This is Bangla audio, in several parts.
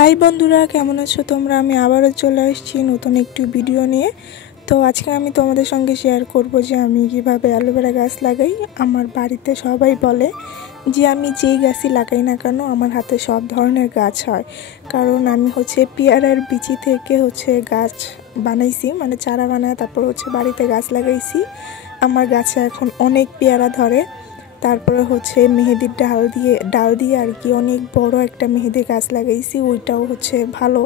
হাই বন্ধুরা, কেমন আছো তোমরা? আমি আবারও চলে আসছি নতুন একটি ভিডিও নিয়ে। তো আজকে আমি তোমাদের সঙ্গে শেয়ার করব যে আমি কিভাবে অ্যালোভেরা গাছ লাগাই। আমার বাড়িতে সবাই বলে যে আমি যেই গাছই লাগাই না কেন আমার হাতে সব ধরনের গাছ হয়, কারণ আমি পেয়ারার বিচি থেকে গাছ বানাইছি, মানে চারা বানায় তারপর বাড়িতে গাছ লাগাইছি। আমার গাছে এখন অনেক পেয়ারা ধরে। তারপরে মেহেদির ডাল দিয়ে আর কি অনেক বড় একটা মেহেদি গাছ লাগাইছি, ওইটাও ভালো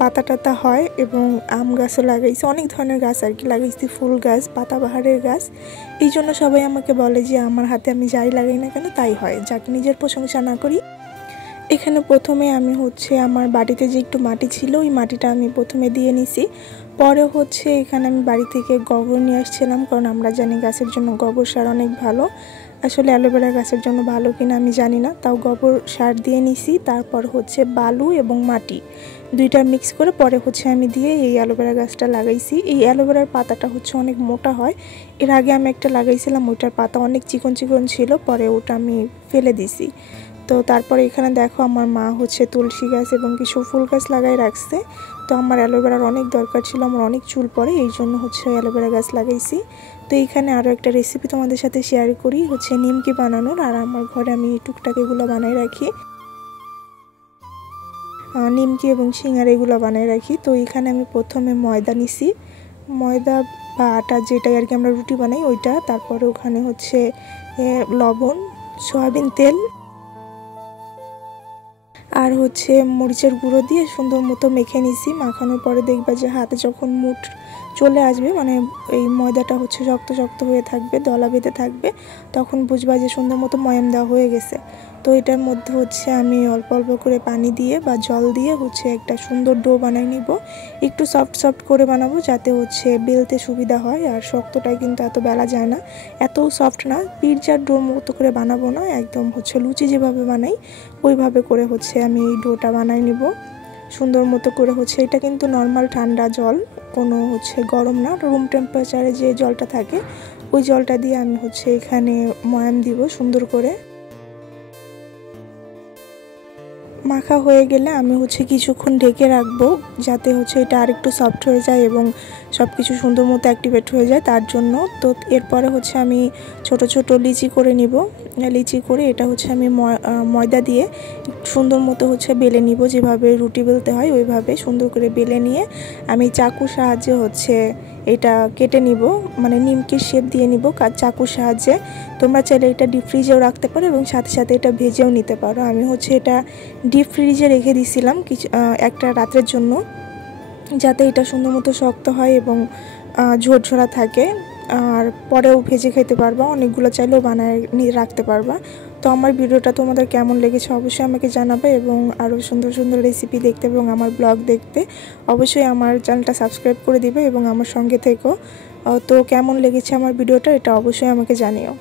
পাতা টাতা হয়। এবং আম গাছও লাগাইছি, অনেক ধরনের গাছ আর কি লাগাইছি, ফুল গাছ, পাতাবাহারের গাছ। এই জন্য সবাই আমাকে বলে যে আমার হাতে আমি যাই লাগাই না কেন তাই হয়, যাকে নিজের প্রশংসা না করি। এখানে প্রথমে আমি আমার বাড়িতে যে একটু মাটি ছিল ওই মাটিটা আমি প্রথমে দিয়ে নিছি। পরে এখানে আমি বাড়ি থেকে গোবর নিয়ে আসছিলাম, কারণ আমরা জানি গাছের জন্য গোবর সার অনেক ভালো। আসলে অ্যালোভেরা গাছের জন্য ভালো কিনা আমি জানি না, তাও গোবর সার দিয়ে নিছি। তারপর বালু এবং মাটি দুইটা মিক্স করে পরে আমি দিয়ে এই অ্যালোভেরা গাছটা লাগাইছি। এই অ্যালোভেরার পাতাটা অনেক মোটা হয়। এর আগে আমি একটা লাগাইছিলাম, ওইটার পাতা অনেক চিকন চিকন ছিল, পরে ওটা আমি ফেলে দিছি। তো তারপরে এখানে দেখো আমার মা তুলসী গাছ এবং কিছু ফুল গাছ লাগাই রাখছে। তো আমার অ্যালোভেরার অনেক দরকার ছিল, আমার অনেক চুল পড়ে, এই জন্য অ্যালোভেরা গাছ লাগাইছি। তো এইখানে আরও একটা রেসিপি তোমাদের সাথে শেয়ার করি, নিমকি বানানোর। আর আমার ঘরে আমি টুকটাক এগুলো বানাই রাখি, নিমকি এবং সিঙ্গারা এগুলো বানাই রাখি। তো এখানে আমি প্রথমে ময়দা নিছি, ময়দা বা আটা যেটাই আর কি আমরা রুটি বানাই ওইটা। তারপরে ওখানে লবণ, সয়াবিন তেল আর মরিচের গুঁড়ো দিয়ে সুন্দর মতো মেখে নিছি। মাখানোর পরে দেখবা যে হাতে যখন মুঠ চলে আসবে, মানে এই ময়দাটা শক্ত শক্ত হয়ে থাকবে, দলা বেঁধে থাকবে, তখন বুঝবা যে সুন্দর মতো ময়াম দেওয়া হয়ে গেছে। তো এটার মধ্যে আমি অল্প অল্প করে পানি দিয়ে বা জল দিয়ে একটা সুন্দর ডো বানাই নিব। একটু সফট সফট করে বানাবো, যাতে বেলতে সুবিধা হয়। আর শক্তটাই কিন্তু এত বেলা যায় না, এত সফট না, পিৎজার ডো মতো করে বানাবো না, একদম লুচি যেভাবে বানাই ওইভাবে করে আমি এই ডোটা বানাই নিব সুন্দর মতো করে। এটা কিন্তু নর্মাল ঠান্ডা জল, কোনো গরম না, রুম টেম্পারেচারে যে জলটা থাকে ওই জলটা দিয়ে আমি এখানে ময়াম দিব সুন্দর করে। মাখা হয়ে গেলে আমি কিছুক্ষণ ঢেকে রাখবো, যাতে এটা আরেকটু সফট হয়ে যায় এবং সব কিছু সুন্দর মতো অ্যাক্টিভেট হয়ে যায় তার জন্য। তো এরপরে আমি ছোট ছোট লিচি করে নিব। লিচি করে এটা আমি ময়দা দিয়ে সুন্দর মতো বেলে নিব, যেভাবে রুটি বেলতে হয় ওইভাবে সুন্দর করে বেলে নিয়ে আমি চাকুর সাহায্যে এটা কেটে নিব, মানে নিমকির শেপ দিয়ে নিব চাকুর সাহায্যে। তোমরা চাইলে এটা ডিপ ফ্রিজেও রাখতে পারো এবং সাথে সাথে এটা ভেজেও নিতে পারো। আমি এটা ডিপ ফ্রিজে রেখে দিয়েছিলাম একটা রাতের জন্য, যাতে এটা সুন্দর মতো শক্ত হয় এবং ঝরঝরা থাকে, আর পরেও ভেজে খেতে পারবা, অনেকগুলো চাইলেও বানায় রাখতে পারবা। তো আমার ভিডিওটা তোমাদের কেমন লেগেছে অবশ্যই আমাকে জানাবে, এবং আরও সুন্দর সুন্দর রেসিপি দেখতে এবং আমার ব্লগ দেখতে অবশ্যই আমার চ্যানেলটা সাবস্ক্রাইব করে দিবে এবং আমার সঙ্গে থেকো। তো কেমন লেগেছে আমার ভিডিওটা এটা অবশ্যই আমাকে জানিও।